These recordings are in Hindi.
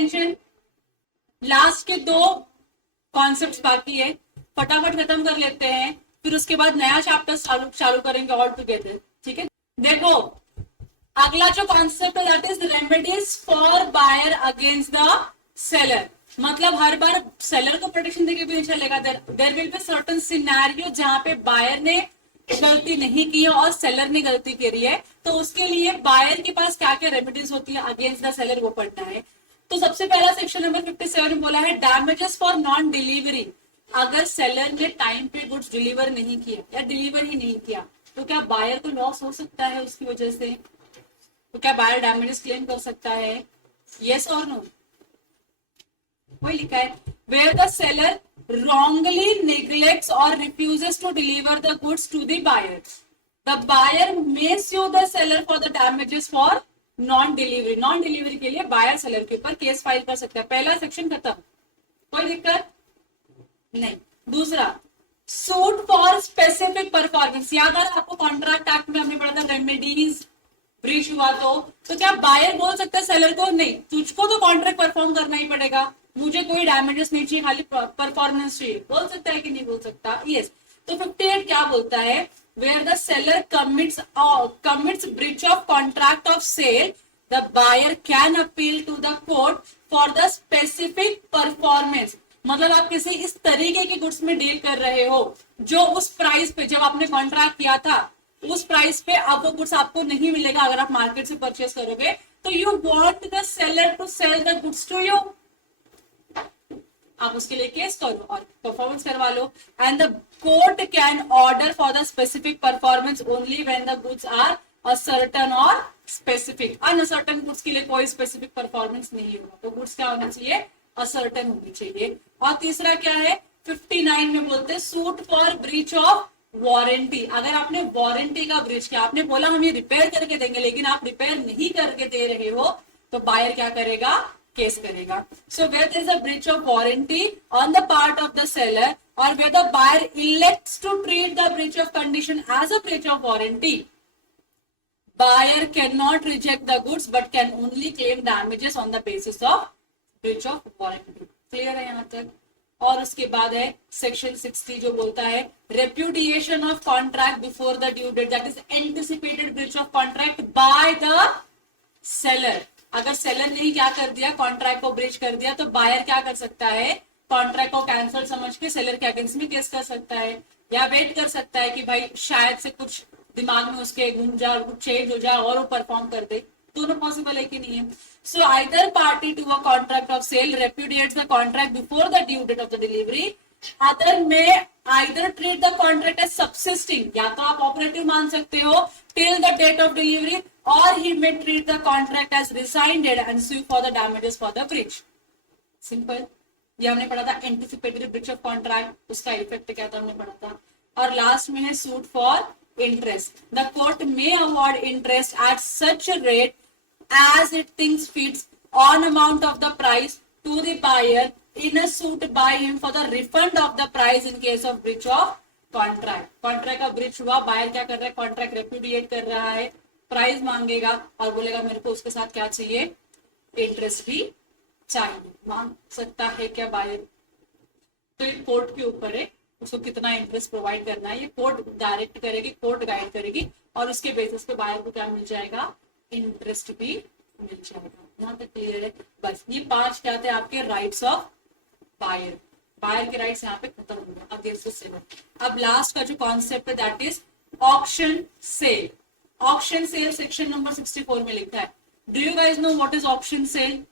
अटेंशन, लास्ट के दो कॉन्सेप्ट्स बाकी है, फटाफट खत्म कर लेते हैं, फिर उसके बाद नया चैप्टर चालू करेंगे ऑल टुगेदर। ठीक है, देखो अगला जो कॉन्सेप्ट है that is remedies for buyer against the seller. मतलब हर बार सेलर को प्रोटेक्शन देके भी नहीं चलेगा, there will be certain scenario जहां पे बायर ने गलती नहीं की है और सेलर ने गलती करी है, तो उसके लिए बायर के पास क्या क्या रेमेडीज होती है अगेंस्ट द सेलर वो पढ़ना है। तो सबसे पहला सेक्शन नंबर 57 में बोला है डैमेजेस फॉर नॉन डिलीवरी। अगर सेलर ने टाइम पे गुड्स डिलीवर नहीं किया या डिलीवर ही नहीं किया तो क्या बायर को लॉस हो सकता है उसकी वजह से? तो क्या बायर डैमेजेस क्लेम कर सकता है? यस और नो? वही लिखा है, where the seller wrongly neglects or refuses to deliver the goods to the buyer, the buyer may sue the seller for the damages for non delivery। Non delivery के लिए बायर सेलर के ऊपर केस फाइल कर सकता है। पहला सेक्शन खत्म, कोई दिक्कत नहीं। दूसरा, सूट फॉर स्पेसिफिक परफॉर्मेंस। याद आ रहा आपको कॉन्ट्रैक्ट एक्ट में हमने पढ़ा था रेमेडीज ब्रीच हुआ तो क्या बायर बोल सकता है सेलर को नहीं तुझको तो कॉन्ट्रैक्ट परफॉर्म करना ही पड़ेगा, मुझे कोई डैमेजेस नहीं चाहिए, खाली परफॉर्मेंस चाहिए? बोल सकता है कि नहीं बोल सकता? यस। तो 58 क्या बोलता है, where the seller commits breach of contract of sale the buyer can appeal to the court for the specific performance. मतलब आप किसी इस तरीके के गुड्स में डील कर रहे हो जो उस प्राइस पे जब आपने कॉन्ट्रैक्ट किया था उस प्राइस पे अब वो गुड्स आपको नहीं मिलेगा अगर आप मार्केट से परचेस करोगे, तो you want the seller to sell the goods to you. आप उसके लिए केस करो और परफॉर्मेंस करवा लो। And the court can order for the specific performance only when the goods are ascertained और स्पेसिफिक। अनअसर्टन गुड्स के लिए कोई स्पेसिफिक परफॉर्मेंस नहीं होगा, तो गुड्स क्या होना चाहिए? असर्टन होनी चाहिए। और तीसरा क्या है, 59 में बोलते हैं suit for breach of warranty. अगर आपने वारंटी का ब्रीच किया, आपने बोला हम ये रिपेयर करके देंगे लेकिन आप रिपेयर नहीं करके दे रहे हो, तो बायर क्या करेगा? केस करेगा। So where there is a breach of warranty on the part of the seller और where the buyer elects to treat the breach of condition as a breach of warranty, buyer cannot reject the goods but can only claim damages on the basis of breach of warranty। Clear है यहाँ तक? और उसके बाद है सेक्शन 60 जो बोलता है repudiation of contract before the due date, that is anticipated breach of contract by the seller। अगर सेलर ने क्या कर दिया, कॉन्ट्रैक्ट को ब्रीच कर दिया, तो बायर क्या कर सकता है? कॉन्ट्रैक्ट को कैंसिल समझ के सेलर के अगेंस्ट में केस कर सकता है, या वेट कर सकता है कि भाई शायद से कुछ दिमाग में उसके घूम जाए और कुछ चेंज हो जाए और वो परफॉर्म कर दे। दोनों पॉसिबल है कि नहीं है? So either party to a contract of sale repudiates the contract before the due date of the delivery, other may either treat the contract as subsisting, या तो आप ऑपरेटिव मान सकते हो till the date of delivery, or he may treat the contract as rescinded and sue for the damages for the breach। Simple. ये हमने पढ़ा था एंटिसिपेटरी ब्रीच ऑफ कॉन्ट्रैक्ट, उसका इफेक्ट क्या था हमने पढ़ा था। और लास्ट में है suit for interest। The court may award interest at such a rate as it thinks fits on amount of the price to the buyer in a suit by him for the refund of the price in case of breach of contract। Contract का ब्रीच हुआ, बायर क्या कर रहा है? कॉन्ट्रैक्ट रेप्यूडिएट कर रहा है, प्राइस मांगेगा और बोलेगा मेरे को उसके साथ क्या चाहिए? इंटरेस्ट भी चाहिए। मांग सकता है क्या बायर? तो ये कोर्ट के ऊपर है, उसको कितना इंटरेस्ट प्रोवाइड करना है ये कोर्ट डायरेक्ट करेगी, कोर्ट गाइड करेगी और उसके बेसिस पे बायर को क्या मिल जाएगा? इंटरेस्ट भी मिल जाएगा। यहाँ तक क्लियर है? बस ये 5 क्या थे आपके राइट्स ऑफ बायर। बायर के राइट्स यहाँ पे खत्म हो गए अगेंस्ट द सेलर। अब लास्ट का जो कॉन्सेप्ट है that is auction sale. Auction sale section number 64 में लिखा है। Do you guys know what is auction sale?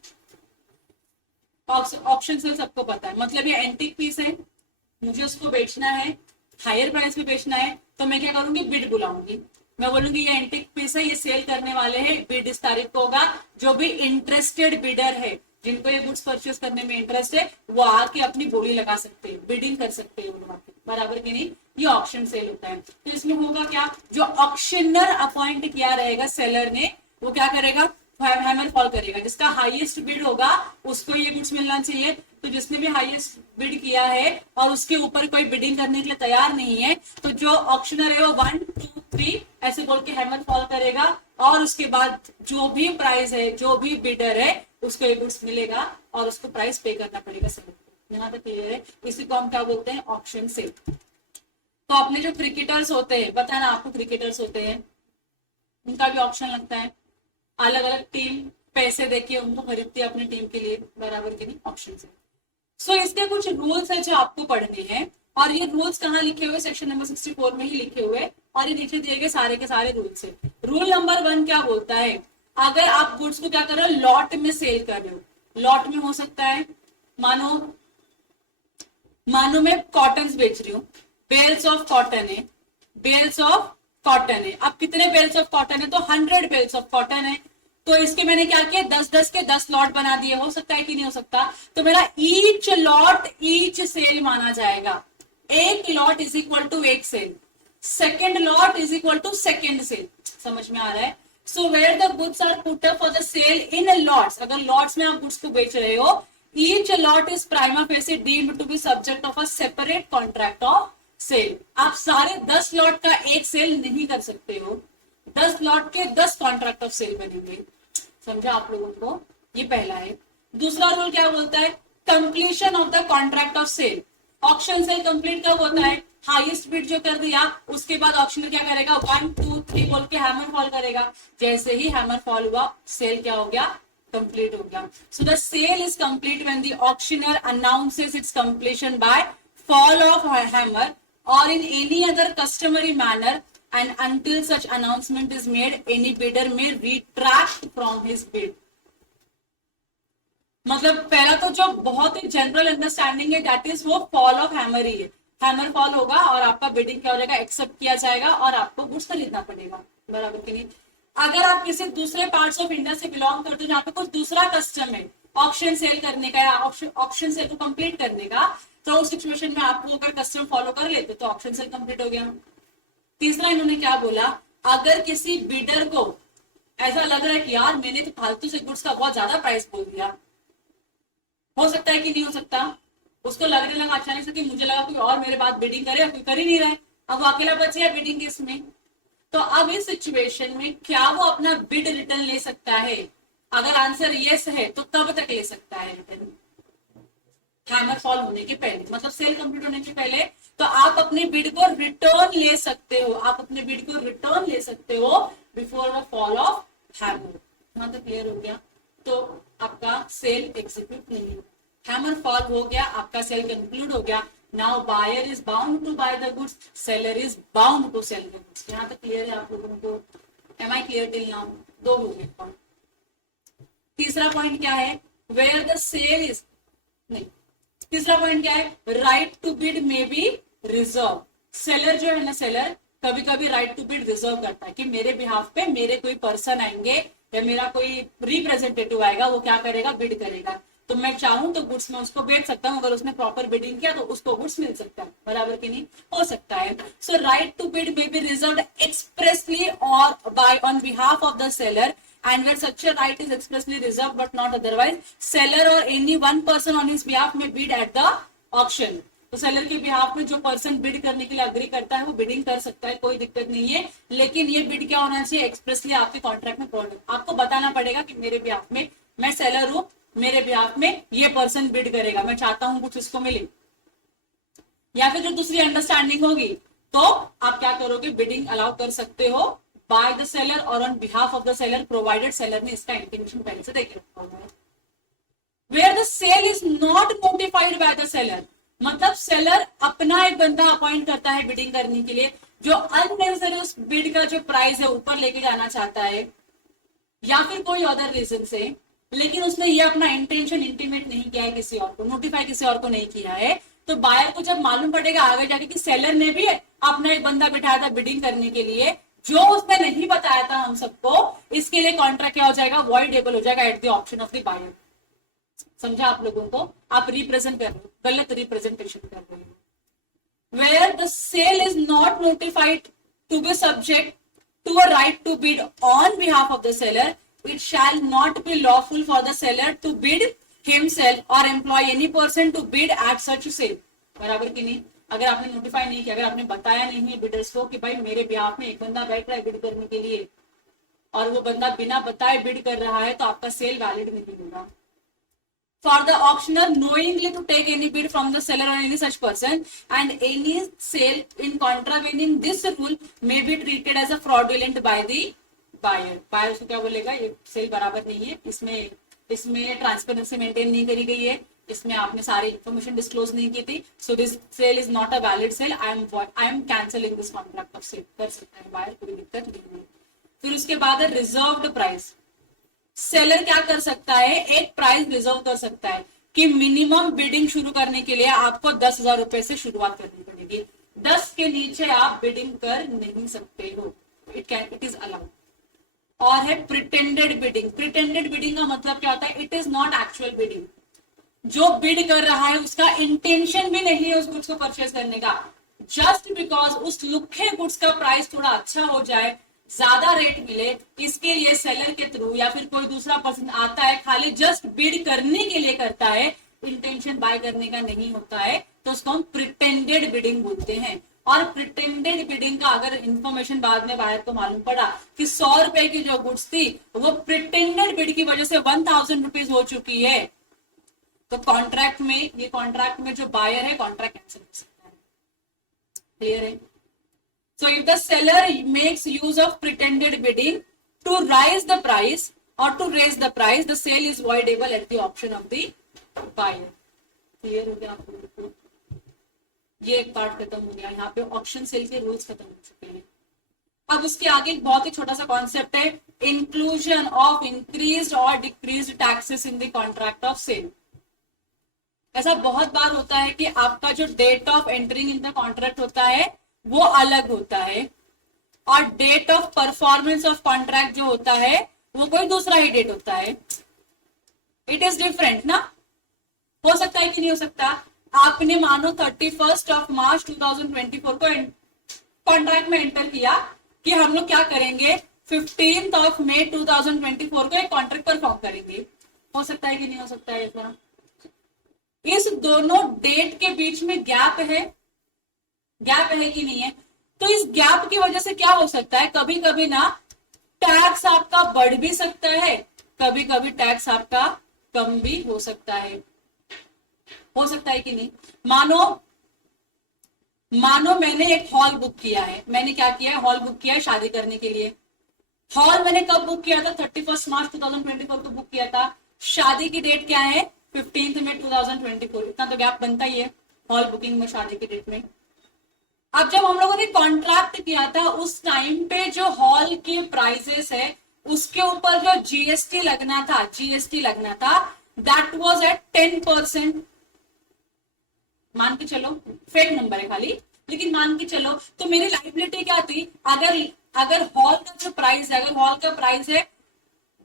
Auction sale सबको पता है, मतलब ये एंटीक पीस है, मुझे उसको बेचना है, हायर प्राइस पे बेचना है, तो मैं क्या करूंगी? बिड बुलाऊंगी। मैं बोलूंगी ये एंटीक पीस है, ये सेल करने वाले हैं, बिड इस तारीख को होगा। जो भी इंटरेस्टेड बिडर है, जिनको ये गुड्स परचेस करने में इंटरेस्ट है, वो आके अपनी बोली लगा सकते हैं, बिडिंग कर सकते हैं उनका, बराबर की नहीं? ये ऑक्शन सेल होता है। तो इसमें होगा क्या? जो ऑक्शनर अपॉइंट किया रहेगा सेलर ने, वो क्या करेगा? हैमर फॉल करेगा, जिसका हाईएस्ट बिड होगा उसको ये गुड्स मिलना चाहिए। तो जिसने भी हाईएस्ट बिड किया है और उसके ऊपर कोई बिडिंग करने के लिए तैयार नहीं है, तो जो ऑक्शनर है वो 1 2 3 ऐसे बोल के हैमर फॉल करेगा, और उसके बाद जो भी प्राइस है, जो भी बिडर है, उसको ये गुड्स मिलेगा और उसको प्राइस पे करना पड़ेगा सेलर को। यहाँ तक क्लियर है? इसी को हम क्या बोलते हैं? Auction sale. तो अपने जो क्रिकेटर्स होते हैं, पता है ना आपको, क्रिकेटर्स होते हैं, उनका भी ऑप्शन लगता है। अलग अलग टीम पैसे देके उनको खरीदती है अपनी टीम के लिए, बराबर के नहीं, ऑप्शन से। सो इसके कुछ रूल्स है जो आपको पढ़ने हैं, और ये रूल्स कहाँ लिखे हुए? सेक्शन नंबर 64 में ही लिखे हुए, और ये नीचे दिए गए सारे के सारे रूल्स है। रूल नंबर 1 क्या बोलता है? अगर आप गुड्स को क्या कर रहे हो? लॉट में सेल कर रहे हो। लॉट में हो सकता है, मानो मैं कॉटन बेच रही हूँ, बेल्स ऑफ कॉटन है, बेल्स ऑफ कॉटन है। अब कितने बेल्स ऑफ कॉटन है? तो 100 बेल्स ऑफ कॉटन है। तो इसके मैंने क्या किया? 10-10 के 10 लॉट बना दिए। हो सकता है कि नहीं हो सकता? तो मेरा ईच लॉट ईच सेल माना जाएगा। एक लॉट इज इक्वल टू एक sale, second lot is equal to second sale. समझ में आ रहा है? So where the goods are put up for the sale in lots, अगर लॉट्स में आप गुड्स को बेच रहे हो, each lot is prima facie deemed to be subject of a separate contract of sale. आप सारे 10 लॉट का एक सेल नहीं कर सकते हो, 10 लॉट के 10 कॉन्ट्रैक्ट ऑफ सेल बनेंगे। समझा आप लोगों को? ये पहला है। दूसरा रूल क्या बोलता है? Completion of the contract of sale. Auction sale complete कब होता है? हाईएस्ट बिड जो कर दिया उसके बाद ऑक्शनर क्या करेगा? 1 2 3 बोल के हैमर फॉल करेगा। जैसे ही हैमर फॉल हुआ, सेल क्या हो गया? कंप्लीट हो गया। So the sale is complete when the auctioneer announces its completion by fall of hammer or in any other customary manner, and until such announcement is made, any bidder may retract from his bid. मतलब पहला तो जो बहुत ही जनरल अंडरस्टैंडिंग है, दैट इज वो फॉल ऑफ हैमर ही है। हैमर फॉल होगा और आपका बिडिंग क्या हो जाएगा? एक्सेप्ट किया जाएगा और आपको गुड्स खरीदना पड़ेगा, बराबर कि नहीं? अगर आप किसी दूसरे पार्ट्स ऑफ इंडिया से बिलोंग करते हो जहाँ पे कुछ दूसरा कस्टम है ऑक्शन सेल करने का या ऑक्शन सेल को कंप्लीट करने का, तो उस सिचुएशन में आपको अगर कस्टम फॉलो कर लेते तो ऑक्शन सेल कंप्लीट हो गया। तीसरा इन्होंने क्या बोला? अगर किसी बिडर को ऐसा लग रहा है कि यार मैंने तो फालतू से गुड्स का बहुत ज्यादा प्राइस बोल दिया, हो सकता है कि नहीं हो सकता? उसको लगने लगा अचानक से कि मुझे लगा कोई और मेरे बात बिडिंग करे, कोई कर ही नहीं रहा है, अब वो अकेला बच गया बिडिंग केस में। तो अब इस सिचुएशन में क्या वो अपना बिड रिटर्न ले सकता है? अगर आंसर यस है तो तब तक ले सकता है रिटर्न, हैमर फॉल होने के पहले, मतलब सेल कंप्लीट होने के पहले। तो आप अपने बिड को रिटर्न ले सकते हो, आप अपने बिड को रिटर्न ले सकते हो before the fall of hammer. यहाँ तक क्लियर हो गया? तो आपका सेल एग्जीक्यूट नहीं है, हैमर फॉल हो गया, आपका सेल कंक्लूड हो गया। Now buyer is bound to buy the goods, seller is bound to sell the goods. यहाँ तक क्लियर है आप लोगों को? Am I clear till now? 2 हो गए पॉइंट। तीसरा पॉइंट क्या है? वेयर द सेल इज, नहीं, तीसरा पॉइंट क्या है? राइट टू बिड में बी रिजर्व। सेलर जो है ना, सेलर कभी कभी राइट टू बिड रिजर्व करता है कि मेरे बिहाफ पे मेरे कोई पर्सन आएंगे या मेरा कोई रिप्रेजेंटेटिव आएगा, वो क्या करेगा? बिड करेगा। तो मैं चाहूं तो गुड्स में उसको बेच सकता हूं, अगर उसने प्रॉपर बिडिंग किया तो उसको गुड्स मिल सकता है, बराबर कि नहीं? हो सकता है। So right to bid may be reserved expressly और by on behalf of the seller, and where such a right is expressly reserved but not otherwise, seller or any one person on his behalf may bid at the auction. तो सेलर के बिहाफ में जो पर्सन बिड करने के लिए अग्री करता है वो बिडिंग कर सकता है, कोई दिक्कत नहीं है। लेकिन ये बिड क्या होना चाहिए? एक्सप्रेसली आपके कॉन्ट्रैक्ट में आपको बताना पड़ेगा कि मेरे बिहाफ में, मैं सेलर हूं, मेरे बिहाफ में ये पर्सन बिड करेगा, मैं चाहता हूं कुछ इसको मिले। या फिर जो दूसरी अंडरस्टैंडिंग होगी तो आप क्या करोगे? बिडिंग अलाउ कर सकते हो by the seller or on behalf of the seller, provided seller ने इसका इंटीमेशन पहले से देख रखा होगा। Where the sale is not notified by the seller, मतलब सेलर अपना एक बंदा अपॉइंट करता है बिडिंग करने के लिए, जो अननेसेसरी उस बिड का जो प्राइस है ऊपर लेके जाना चाहता है, या फिर कोई अदर रीजन से, लेकिन उसने ये अपना इंटेंशन इंटीमेट नहीं किया है किसी और को, नोटिफाई किसी और को नहीं किया है, तो बायर को जब मालूम पड़ेगा आगे जाके कि सेलर ने भी अपना एक बंदा बिठाया था बिडिंग करने के लिए, जो उसने नहीं बताया था हम सबको, इसके लिए कॉन्ट्रैक्ट क्या हो जाएगा? वॉइडेबल हो जाएगा at the option of the buyer. समझा आप लोगों को? आप रिप्रेजेंट कर रहे हो, गलत रिप्रेजेंटेशन कर रहे हो। Where the sale is not notified to be subject to a right to bid on behalf of the seller, it shall not be lawful for the seller to bid himself or employ any person to bid at such sale. बराबर कि नहीं? अगर आपने नोटिफाई नहीं किया, अगर आपने बताया नहीं है बिडर्स को कि भाई मेरे ब्याह में एक बंदा बैठ रहा है बिड करने के लिए और वो बंदा बिना बताए बिड कर रहा है, तो आपका सेल वैलिड नहीं होगा. For the auctioneer knowingly to take any bid from the seller or any such person, and any sale in contravening this rule may be treated as a fraudulent by the buyer. Buyer उसको क्या बोलेगा, ये सेल बराबर नहीं है, इसमें ट्रांसपेरेंसी मेंटेन नहीं करी गई है, इसमें आपने सारी इंफॉर्मेशन डिस्क्लोज नहीं की थी, so this sale is not a valid sale, I am cancelling this contract of sale. कर सकता है बायर, कोई दिक्कत नहीं है. फिर उसके बाद है रिजर्व्ड प्राइस. सेलर क्या कर सकता है, एक प्राइस रिजर्व कर सकता है कि मिनिमम बिडिंग शुरू करने के लिए आपको 10,000 रुपए से शुरुआत करनी पड़ेगी. 10 के नीचे आप बिडिंग कर नहीं सकते हो. It is allowed. और है प्रिटेंडेड बिडिंग. प्रिटेंडेड बिडिंग का मतलब क्या होता है, it is not actual bidding. जो बिड कर रहा है उसका इंटेंशन भी नहीं है उस गुड्स को परचेज करने का, जस्ट बिकॉज उस लुखे गुड्स का प्राइस थोड़ा अच्छा हो जाए, ज्यादा रेट मिले, इसके लिए सेलर के थ्रू या फिर कोई दूसरा पर्सन आता है, खाली जस्ट बिड करने के लिए करता है, इंटेंशन बाय करने का नहीं होता है, तो उसको हम प्रिटेंडेड बिडिंग बोलते हैं. और प्रिटेंडेड बिडिंग का अगर इंफॉर्मेशन बाद में बायर को मालूम पड़ा कि 100 रुपए की जो गुड्स थी वो प्रिटेंडेड बिड की वजह से 1000 रुपीज हो चुकी है, तो कॉन्ट्रैक्ट में जो बायर है कॉन्ट्रैक्ट कैंसिल हो सकता है. क्लियर है? So if the seller makes use of pretended bidding to rise the price or to raise the price, the sale is voidable at the option of the buyer. Clear हो गया आप लोगों को? ये एक पार्ट खत्म हो गया. यहाँ पे ऑक्शन सेल के रूल्स खत्म हो चुके हैं. अब उसके आगे एक बहुत ही छोटा सा कॉन्सेप्ट है, इंक्लूजन ऑफ इंक्रीज्ड और decreased taxes in the contract of sale. ऐसा बहुत बार होता है कि आपका जो date of entering in the contract होता है वो अलग होता है और date of performance of contract जो होता है वो कोई दूसरा ही डेट होता है. इट इज डिफरेंट ना. हो सकता है कि नहीं हो सकता. आपने मानो 31 मार्च 2024 को कॉन्ट्रैक्ट में एंटर किया कि हम लोग क्या करेंगे, 15 मई 2024 को एक कॉन्ट्रैक्ट परफॉर्म करेंगे. हो सकता है कि नहीं हो सकता है ऐसा. इस दोनों डेट के बीच में गैप है कि नहीं है. तो इस गैप की वजह से क्या हो सकता है, कभी कभी ना टैक्स आपका बढ़ भी सकता है, कभी कभी टैक्स आपका कम भी हो सकता है. हो सकता है कि नहीं. मानो मैंने एक हॉल बुक किया है. मैंने क्या किया है, हॉल बुक किया है शादी करने के लिए. हॉल मैंने कब बुक किया था, 31 मार्च 2024 को बुक किया था. शादी की डेट क्या है, 15 मई 2024. इतना तो गैप बनता ही है हॉल बुकिंग में, शादी की डेट में. अब जब हम लोगों ने कॉन्ट्रैक्ट किया था उस टाइम पे जो हॉल के प्राइसेस है उसके ऊपर जो जीएसटी लगना था दैट वाज एट 10%. मान के चलो, फेक नंबर है खाली, लेकिन मान के चलो. तो मेरी लाइबिलिटी क्या थी, अगर हॉल का जो प्राइस है, अगर हॉल का प्राइस है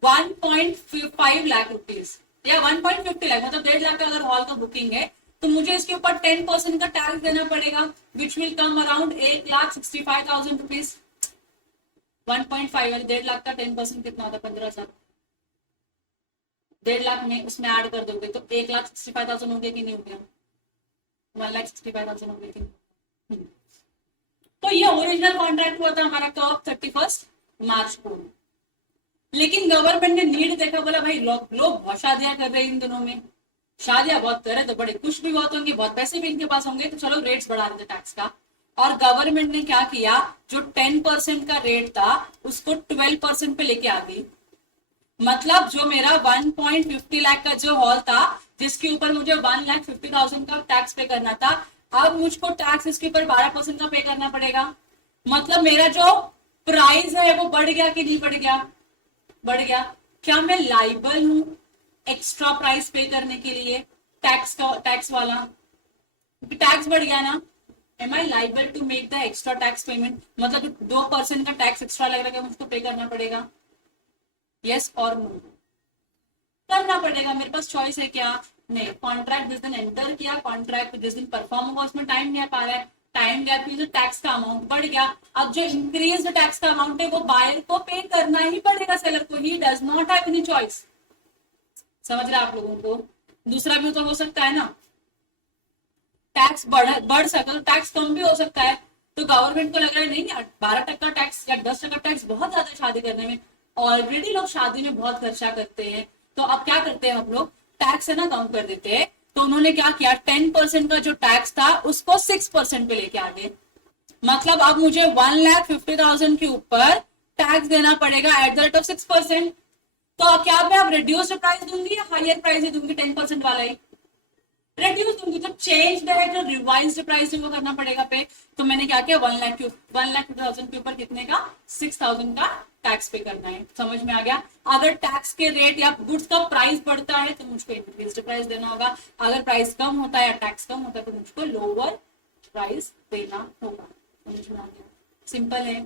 1.5 लाख रुपीज या 1.50 लाख, मतलब 1.5 लाख का अगर हॉल का बुकिंग है, तो मुझे इसके ऊपर 10% का टैक्स देना पड़ेगा, which will come around 1,65,000 rupees. 1.5 1.5 lakh का 10% कितना होता है, 15,000. 1.5 लाख में उसमें ऐड कर दोगे तो 1,65,000 हो गया कि नहीं हो गया, 1,65,000 हो गया कि नहीं. तो ये ओरिजिनल कॉन्ट्रैक्ट हुआ था हमारा कब, 31 मार्च को. लेकिन गवर्नमेंट ने नीड देखा, बोला भाई लोग बहुत शादियां कर रहे हैं इन दिनों में, शादियां बहुत कर रहे तो बड़े खुश भी बहुत होंगे, बहुत पैसे भी इनके पास होंगे, तो चलो रेट्स बढ़ा देते टैक्स का. और गवर्नमेंट ने क्या किया, जो 10% का रेट था उसको 12% पे लेके आ गई. मतलब जो मेरा 1.50 लाख का जो हॉल था जिसके ऊपर मुझे 1,50,000 का टैक्स पे करना था, अब मुझको टैक्स इसके ऊपर 12% का पे करना पड़ेगा. मतलब मेरा जो प्राइस है वो बढ़ गया कि नहीं बढ़ गया, बढ़ गया. क्या मैं लाइबल हूं एक्स्ट्रा प्राइस पे करने के लिए, टैक्स वाला, टैक्स बढ़ गया ना. Am I liable to make the extra tax payment, मतलब 2% का टैक्स एक्स्ट्रा लग रहा है मुझको पे करना पड़ेगा. यस और नो, करना पड़ेगा. मेरे पास चॉइस है क्या, नहीं. कॉन्ट्रैक्ट जिस दिन एंटर किया, कॉन्ट्रैक्ट जिस दिन परफॉर्म हुआ उसमें टाइम नहीं आ पा रहा है, टाइम गैप की जो टैक्स का अमाउंट बढ़ गया, अब जो इंक्रीज टैक्स का अमाउंट है वो बायर को पे करना ही पड़ेगा सेलर को, he does not have any choice. समझ रहे आप लोगों को? दूसरा भी तो हो सकता है ना, टैक्स बढ़ सकता है, टैक्स कम भी हो सकता है। तो गवर्नमेंट को लग रहा है नहीं यार 12% टैक्स या 10% टैक्स बहुत ज्यादा शादी करने में, ऑलरेडी लोग शादी में बहुत खर्चा करते हैं, तो अब क्या करते हैं हम लोग, टैक्स है ना कम कर देते हैं। तो उन्होंने क्या किया, 10% का जो टैक्स था उसको 6% पे लेके आ गए। मतलब अब मुझे 1,50,000 के ऊपर टैक्स देना पड़ेगा एट द रेट ऑफ 6%। तो क्या मैं अब रिड्यूस्ड प्राइस दूंगी या हायर प्राइस ही दूंगी, 10% वाला ही रिड्यूस दूंगी। तो चेंज है, जो रिवाइज्ड प्राइस वो करना पड़ेगा पे। तो मैंने क्या किया, 1,50,000 के ऊपर कितने का, 6,000 का टैक्स पे करना है। समझ में आ गया? अगर टैक्स के रेट या गुड्स का प्राइस बढ़ता है तो मुझको इंक्रीज्ड प्राइस देना होगा, अगर प्राइस कम होता है या टैक्स कम होता है तो मुझको लोअर प्राइस देना होगा। समझ में आ गया? सिंपल है।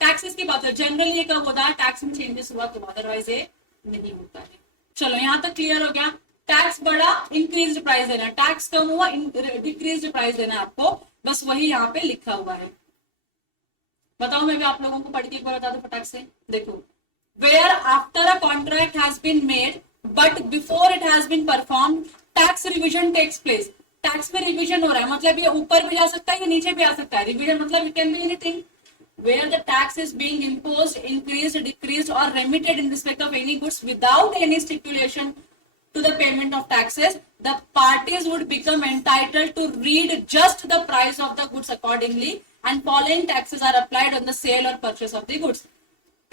टैक्सेस की बात है, जनरली ये कब होता है, टैक्स में चेंजेस हुआ तो, अदरवाइज ये नहीं होता है। चलो यहाँ तक क्लियर हो गया। टैक्स बढ़ा, इंक्रीज प्राइस देना, टैक्स कम हुआ, डिक्रीज प्राइस देना आपको, बस वही यहाँ पे लिखा हुआ है। बताओ, मैं भी आप लोगों को पढ़ के एक बार बता दो फटाक से। देखो, where after a contract has been made but before it has been performed tax revision takes place. Tax में रिविजन हो रहा है, मतलब ये ऊपर भी जा सकता है या नीचे भी आ सकता है। रिविजन मतलब it can be anything where the tax is being imposed, increased, decreased or remitted in respect of any goods without any stipulation to the payment of taxes, the parties would become entitled to read just the price of the goods accordingly, and following taxes are applied on the sale or purchase of the goods.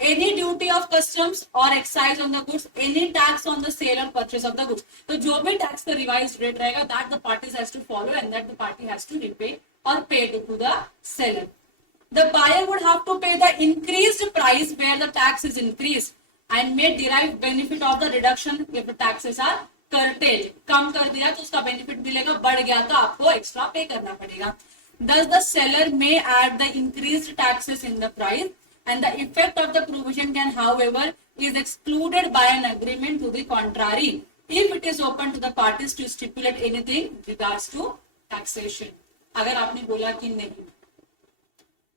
Any duty of customs or excise on the goods, any tax on the sale or purchase of the goods. तो जो भी tax का revised rate रहेगा, that the parties has to follow and that the party has to repay or pay to the seller. The buyer would have to pay the increased price where the tax is increased and may derive benefit of the reduction if the taxes are curtailed. कम कर दिया तो उसका benefit मिलेगा, बढ़ गया तो आपको extra pay करना पड़ेगा. Thus the seller may add the increased taxes in the price and the effect of the provision can however is excluded by an agreement to the contrary if it is open to the parties to stipulate anything regards to taxation. अगर आपने बोला कि नहीं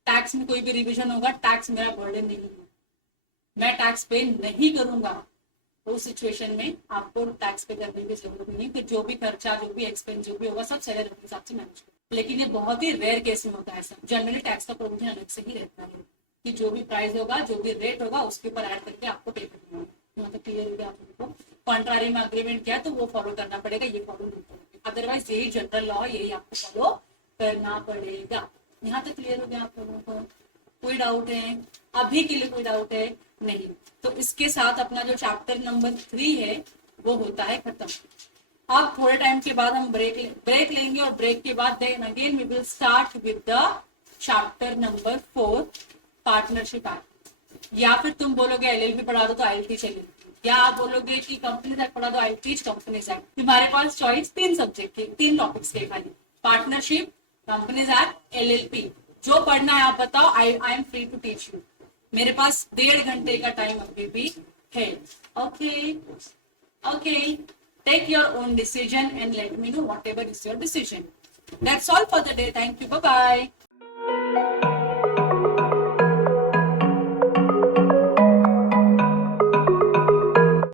टैक्स में कोई भी रिवीजन होगा, टैक्स मेरा बर्डन नहीं है, मैं टैक्स पे नहीं करूंगा, तो उस सिचुएशन में आपको टैक्स पे करने की जरूरत नहीं है, कि जो भी खर्चा, जो भी एक्सपेंस, जो भी होगा सब सेलर के हिसाब से मैनेज करो। लेकिन ये बहुत ही रेयर केस में होता है सब, जनरली टैक्स का प्रोविजन अलग से ही रहता है कि जो भी प्राइस होगा, जो भी रेट होगा उसके ऊपर ऐड करके आपको पे करना होगा। मतलब क्लियर हो गया आप लोगों को? कॉन्ट्रारी में अग्रीमेंट किया तो वो फॉलो करना पड़ेगा, ये फॉलो नहीं करेंगे, अदरवाइज यही जनरल लॉ, यही आपको फॉलो करना पड़ेगा। यहाँ तक क्लियर हो गया आप लोगों को? कोई डाउट है? अभी के लिए कोई डाउट है? नहीं। तो इसके साथ अपना जो चैप्टर नंबर 3 है वो होता है खत्म। अब थोड़े टाइम के बाद हम ब्रेक लेंगे और ब्रेक के बाद then again we will start with the chapter number 4 partnership act. या फिर तुम बोलोगे एलएलबी पढ़ा दो तो आईएलटी चलेगी, या आप बोलोगे कि कंपनीज एक्ट पढ़ा दो, आई टीच कंपनीज एक्ट। तुम्हारे पास चॉइस 3 सब्जेक्ट की, 3 टॉपिक्स के खाली, पार्टनरशिप, कंपनीज एक्ट, एलएलपी। जो पढ़ना है आप बताओ, I am free to teach you. मेरे पास 1.5 घंटे का टाइम अभी भी है। Okay okay, take your own decision and let me know whatever is your decision. That's all for the day. Thank you, bye bye.